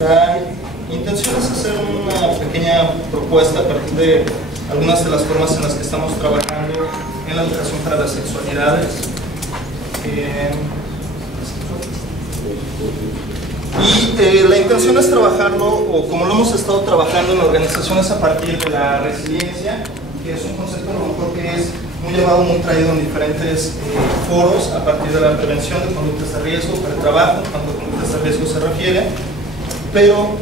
La intención es hacer una pequeña propuesta a partir de algunas de las formas en las que estamos trabajando en la educación para las sexualidades. La intención es trabajarlo, o como lo hemos estado trabajando en organizaciones a partir de la resiliencia, que es un concepto a lo mejor que es muy llevado, muy traído en diferentes foros a partir de la prevención de conductas de riesgo para el trabajo, cuando conductas de riesgo se refiere, pero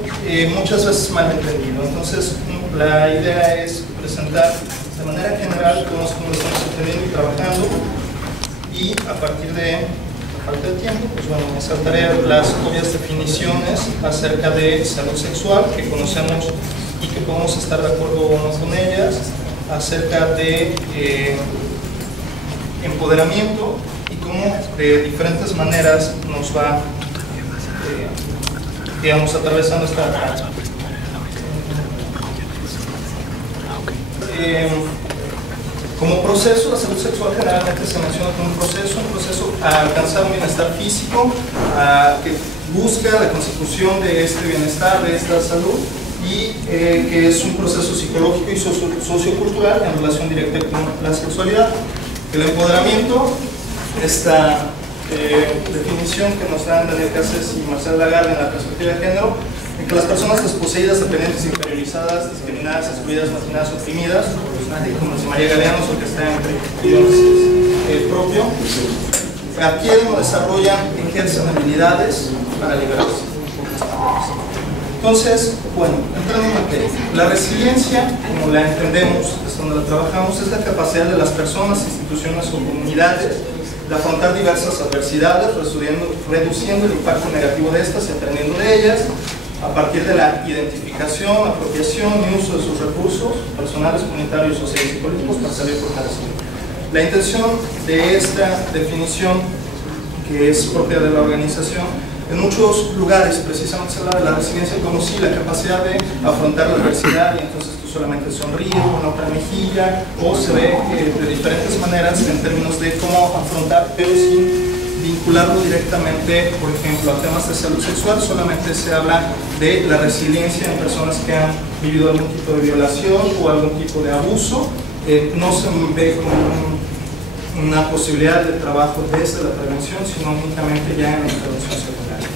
muchas veces mal entendido. Entonces, la idea es presentar de manera general cómo estamos entendiendo y trabajando, y a partir de falta de tiempo, pues bueno, me saltaré las obvias definiciones acerca de salud sexual que conocemos y que podemos estar de acuerdo o no con ellas, acerca de empoderamiento y cómo de diferentes maneras nos va digamos, atravesando esta como proceso. La salud sexual generalmente se menciona como un proceso a alcanzar un bienestar físico, que busca la consecución de este bienestar, de esta salud, y que es un proceso psicológico y sociocultural en relación directa con la sexualidad. El empoderamiento, esta definición que nos dan Daniel Cases y Marcel Lagarde en la perspectiva de género, en que las personas desposeídas, dependientes, inferiorizadas, discriminadas, excluidas, marginadas, oprimidas, como dice María Galeano, o que está entre idiomas propio, adquieren o desarrollan, ejercen habilidades para liberarse. Entonces, bueno, entrando en materia, la resiliencia, como la entendemos, desde donde la trabajamos, es la capacidad de las personas, instituciones o comunidades de afrontar diversas adversidades, reduciendo el impacto negativo de estas y aprendiendo de ellas, a partir de la identificación, apropiación y uso de sus recursos personales, comunitarios, sociales y políticos para salir fortalecidos. La intención de esta definición, que es propia de la organización, en muchos lugares precisamente se habla de la resiliencia como si la capacidad de afrontar la adversidad, y entonces tú solamente sonríes con otra mejilla, o se ve de diferentes maneras en términos de cómo afrontar, pero sin vincularlo directamente, por ejemplo, a temas de salud sexual. Solamente se habla de la resiliencia en personas que han vivido algún tipo de violación o algún tipo de abuso. No se ve como una posibilidad de trabajo desde la prevención, sino únicamente ya en la intervención secundaria.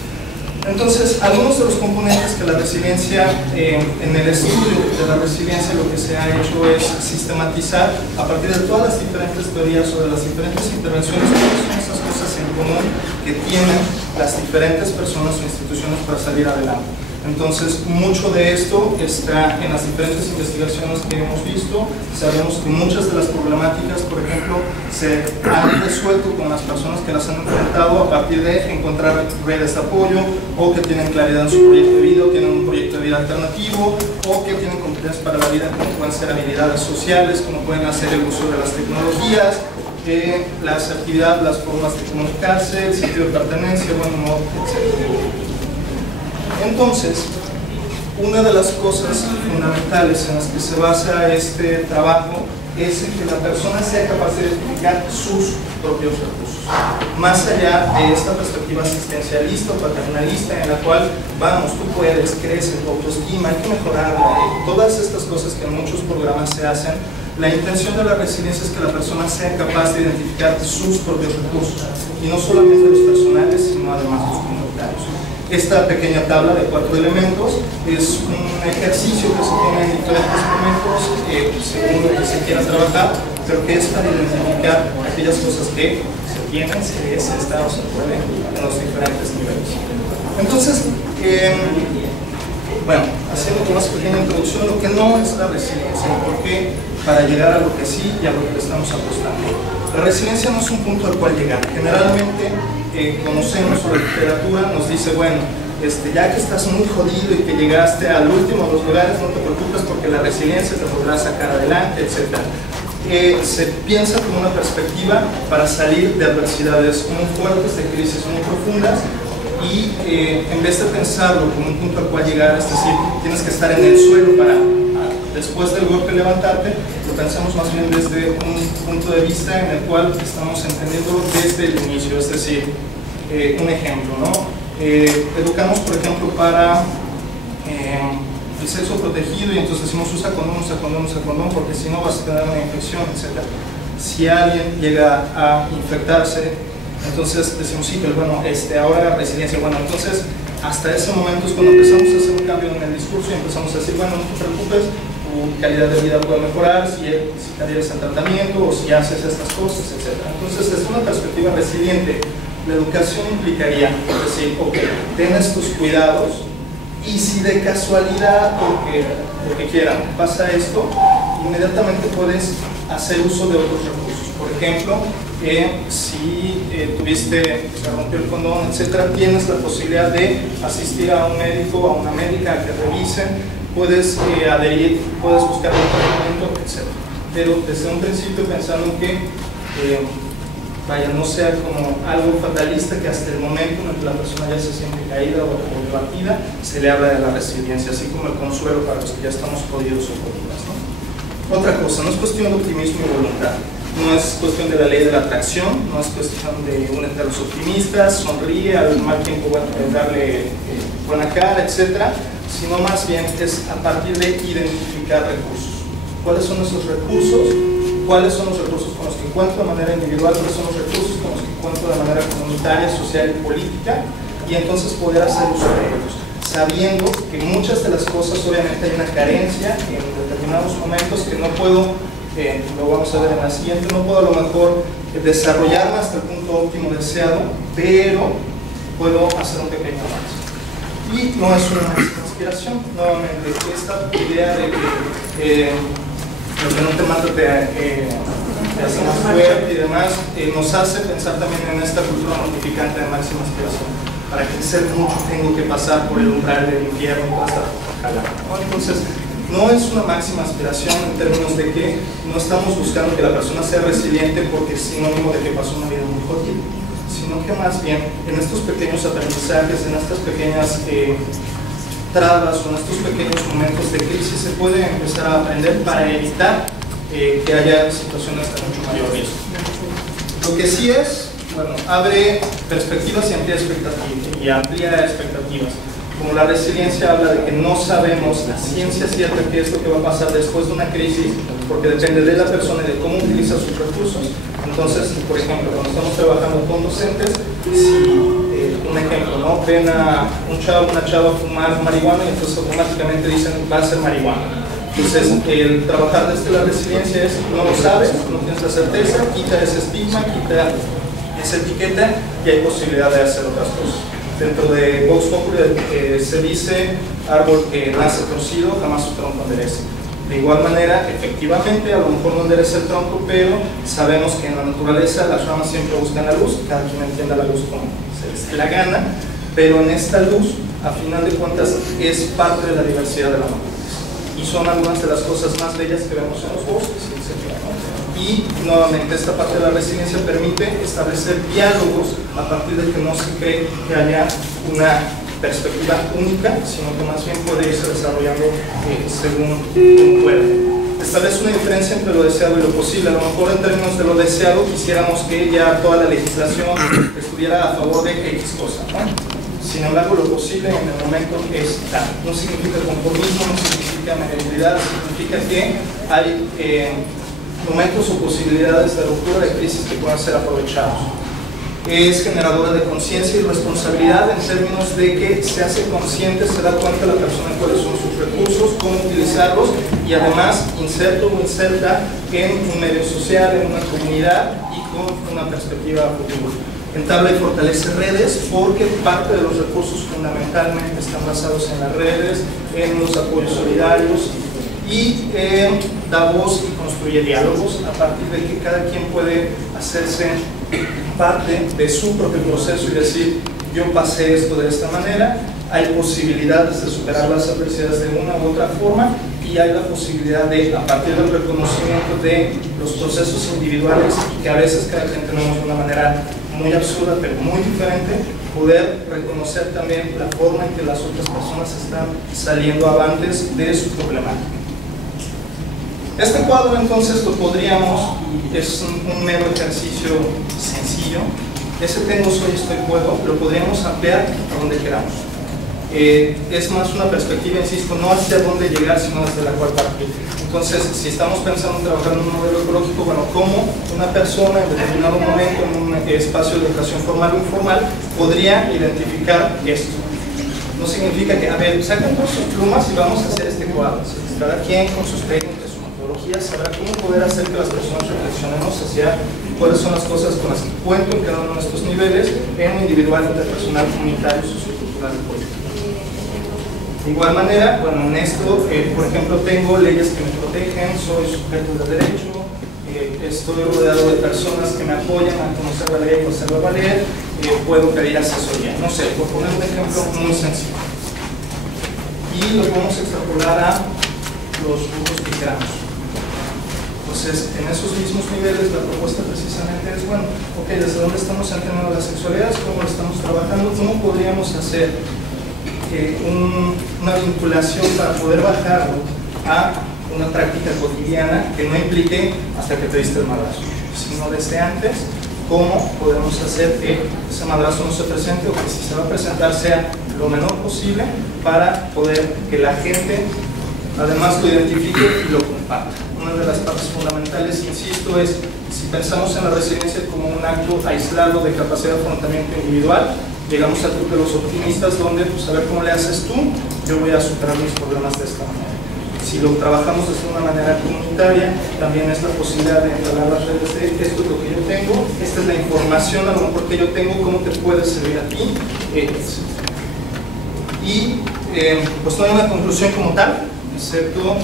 Entonces, algunos de los componentes que la resiliencia, en el estudio de la resiliencia, lo que se ha hecho es sistematizar a partir de todas las diferentes teorías o de las diferentes intervenciones cuáles son esas cosas en común que tienen las diferentes personas o instituciones para salir adelante. Entonces, mucho de esto está en las diferentes investigaciones que hemos visto. Sabemos que muchas de las problemáticas, por ejemplo, se han resuelto con las personas que las han enfrentado a partir de encontrar redes de apoyo, o que tienen claridad en su proyecto de vida, o tienen un proyecto de vida alternativo, o que tienen competencias para la vida, como pueden ser habilidades sociales, como pueden hacer el uso de las tecnologías, la asertividad, las formas de comunicarse, el sentido de pertenencia, buen humor, etc. Entonces, una de las cosas fundamentales en las que se basa este trabajo es en que la persona sea capaz de identificar sus propios recursos, más allá de esta perspectiva asistencialista o paternalista en la cual, vamos, tú puedes, crece tu autoestima, hay que mejorarla, todas estas cosas que en muchos programas se hacen. La intención de la resiliencia es que la persona sea capaz de identificar sus propios recursos, y no solamente los personales, sino además los comunitarios. Esta pequeña tabla de 4 elementos es un ejercicio que se tiene en diferentes momentos, según lo que se quiera trabajar, pero que es para identificar aquellas cosas que se tienen, se está o se puede en los diferentes niveles. Entonces, bueno, haciendo una pequeña introducción, lo que no es la resiliencia, porque para llegar a lo que sí y a lo que le estamos apostando. La resiliencia no es un punto al cual llegar. Generalmente conocemos, la literatura nos dice, bueno, ya que estás muy jodido y que llegaste al último de los lugares, no te preocupes porque la resiliencia te podrá sacar adelante, etc. Se piensa como una perspectiva para salir de adversidades muy fuertes, de crisis muy profundas, y en vez de pensarlo como un punto al cual llegar, es decir, tienes que estar en el suelo para después del golpe levantarte, lo pensamos más bien desde un punto de vista en el cual estamos entendiendo desde el inicio. Es decir, un ejemplo, ¿no? Educamos, por ejemplo, para el sexo protegido, y entonces decimos usa condón, porque si no vas a tener una infección, etc. Si alguien llega a infectarse, entonces decimos sí, pero bueno, ahora resiliencia. Bueno, entonces hasta ese momento es cuando empezamos a hacer un cambio en el discurso y empezamos a decir, bueno, no te preocupes, tu calidad de vida puede mejorar si te adhieres al tratamiento o si haces estas cosas, etc. Entonces, desde una perspectiva resiliente, la educación implicaría decir, ok, ten estos cuidados, y si de casualidad, porque quieran, pasa esto, inmediatamente puedes hacer uso de otros recursos. Por ejemplo, si se rompió el condón, etcétera, tienes la posibilidad de asistir a un médico, a una médica, a que revisen, puedes adherir, puedes buscar un tratamiento, etcétera. Pero desde un principio pensando que no sea como algo fatalista, que hasta el momento en el que la persona ya se siente caída o debatida, se le habla de la resiliencia, así como el consuelo para los que ya estamos jodidos o jodidas, ¿no? Otra cosa, no es cuestión de optimismo y voluntad, no es cuestión de la ley de la atracción, no es cuestión de únete a los optimistas, sonríe, al mal tiempo darle buena cara, etc., sino más bien es a partir de identificar recursos. ¿Cuáles son esos recursos? ¿Cuáles son los recursos con los que encuentro de manera individual? ¿Cuáles son los recursos con los que encuentro de manera comunitaria, social y política? Y entonces poder hacer uso de ellos, sabiendo que muchas de las cosas, obviamente hay una carencia en determinados momentos que no puedo, lo vamos a ver en la siguiente, no puedo a lo mejor desarrollarme hasta el punto óptimo deseado, pero puedo hacer un pequeño avance. Y no es una inspiración, nuevamente, esta idea de que lo que no te mata te hace más fuerte y demás, nos hace pensar también en esta cultura mortificante de máxima aspiración. Para crecer mucho tengo que pasar por el umbral del infierno y toda esta jalada, ¿no? Entonces, no es una máxima aspiración en términos de que no estamos buscando que la persona sea resiliente porque es sinónimo de que pasó una vida muy jodida, sino que más bien en estos pequeños aprendizajes, en estas pequeñas trabas o en estos pequeños momentos de crisis se puede empezar a aprender para evitar que haya situaciones de mucho mayor riesgo. Lo que sí es, bueno, abre perspectivas y amplía expectativas. Como la resiliencia habla de que no sabemos la ciencia cierta qué es lo que va a pasar después de una crisis, porque depende de la persona y de cómo utiliza sus recursos. Entonces, por ejemplo, cuando estamos trabajando con docentes, si un ejemplo, ¿no? Ven a un chavo, una chava fumar marihuana y entonces automáticamente dicen va a ser marihuana. Entonces, el trabajar desde la resiliencia es no lo sabes, no tienes la certeza, quita ese estigma, quita esa etiqueta y hay posibilidad de hacer otras cosas. Dentro de Vox Populi se dice árbol que nace torcido, jamás su tronco enderece. De igual manera, efectivamente, a lo mejor no endereza el tronco, pero sabemos que en la naturaleza las ramas siempre buscan la luz, cada quien entienda la luz como se les dé la gana, pero en esta luz, a final de cuentas, es parte de la diversidad de la naturaleza. Y son algunas de las cosas más bellas que vemos en los bosques, etc., ¿no? Y nuevamente esta parte de la resiliencia permite establecer diálogos a partir de que no se cree que haya una perspectiva única, sino que más bien puede irse desarrollando según puede. Establece una diferencia entre lo deseado y lo posible. A lo mejor en términos de lo deseado quisiéramos que ya toda la legislación estuviera a favor de X cosa, ¿no? Sin embargo, lo posible en el momento es tal. No significa conformismo, no significa mediocridad, significa que hay momentos o posibilidades de ruptura de crisis que puedan ser aprovechados. Es generadora de conciencia y responsabilidad en términos de que se hace consciente, se da cuenta la persona cuáles son sus recursos, cómo utilizarlos y además inserta en un medio social, en una comunidad y con una perspectiva futura. Entabla y fortalece redes porque parte de los recursos fundamentalmente están basados en las redes, en los apoyos solidarios y da voz y construye diálogos a partir de que cada quien puede hacerse parte de su propio proceso y decir yo pasé esto de esta manera, hay posibilidades de superar las adversidades de una u otra forma y hay la posibilidad de, a partir del reconocimiento de los procesos individuales que a veces cada quien tenemos de una manera muy absurda pero muy diferente, poder reconocer también la forma en que las otras personas están saliendo avantes de su problemática. Este cuadro entonces lo podríamos, es un mero ejercicio sencillo, ese tengo, soy, estoy, puedo, lo podríamos ampliar a donde queramos. es más una perspectiva, insisto, no hacia dónde llegar, sino desde la cual partir. Entonces, si estamos pensando en trabajar en un modelo ecológico, bueno, cómo una persona en determinado momento, en un espacio de educación formal o informal, podría identificar esto. No significa que, a ver, saquen todas sus plumas y vamos a hacer este cuadro. Cada quien con sus técnicas, su metodología, sabrá cómo poder hacer que las personas reflexionemos hacia cuáles son las cosas con las que cuento en cada uno de estos niveles, en individual, interpersonal, comunitario, sociocultural y político. De igual manera, bueno, en esto, por ejemplo, tengo leyes que me protegen, soy sujeto de derecho, estoy rodeado de personas que me apoyan a conocer la ley y hacerla valer, puedo pedir asesoría. No sé, por poner un ejemplo muy sencillo. Y lo podemos extrapolar a los grupos que queramos. Entonces, en esos mismos niveles, la propuesta precisamente es, bueno, ok, ¿desde dónde estamos entendiendo las sexualidades? ¿Cómo lo estamos trabajando? ¿Cómo podríamos hacer una vinculación para poder bajarlo a una práctica cotidiana que no implique hasta que te diste el madrazo, sino desde antes, cómo podemos hacer que ese madrazo no se presente o que si se va a presentar sea lo menor posible para poder que la gente además lo identifique y lo comparta. Una de las partes fundamentales, insisto, es si pensamos en la resiliencia como un acto aislado de capacidad de afrontamiento individual, llegamos al club de los optimistas donde, pues a ver cómo le haces tú, yo voy a superar mis problemas de esta manera. Si lo trabajamos de una manera comunitaria, también es la posibilidad de instalar las redes de esto es lo que yo tengo, esta es la información a lo mejor que yo tengo, cómo te puede servir a ti, y pues no hay una conclusión como tal, excepto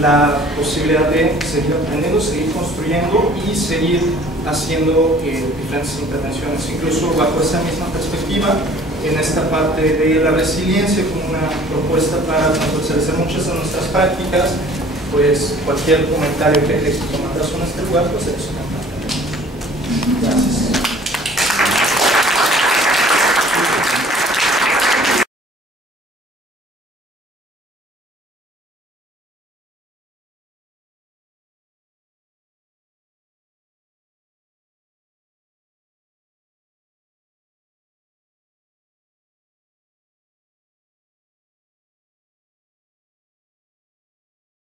la posibilidad de seguir aprendiendo, seguir construyendo y seguir haciendo diferentes intervenciones, incluso bajo esa misma perspectiva, en esta parte de la resiliencia como una propuesta para transversalizar muchas de nuestras prácticas, pues cualquier comentario que dejes tomar en este lugar, pues es una. Gracias.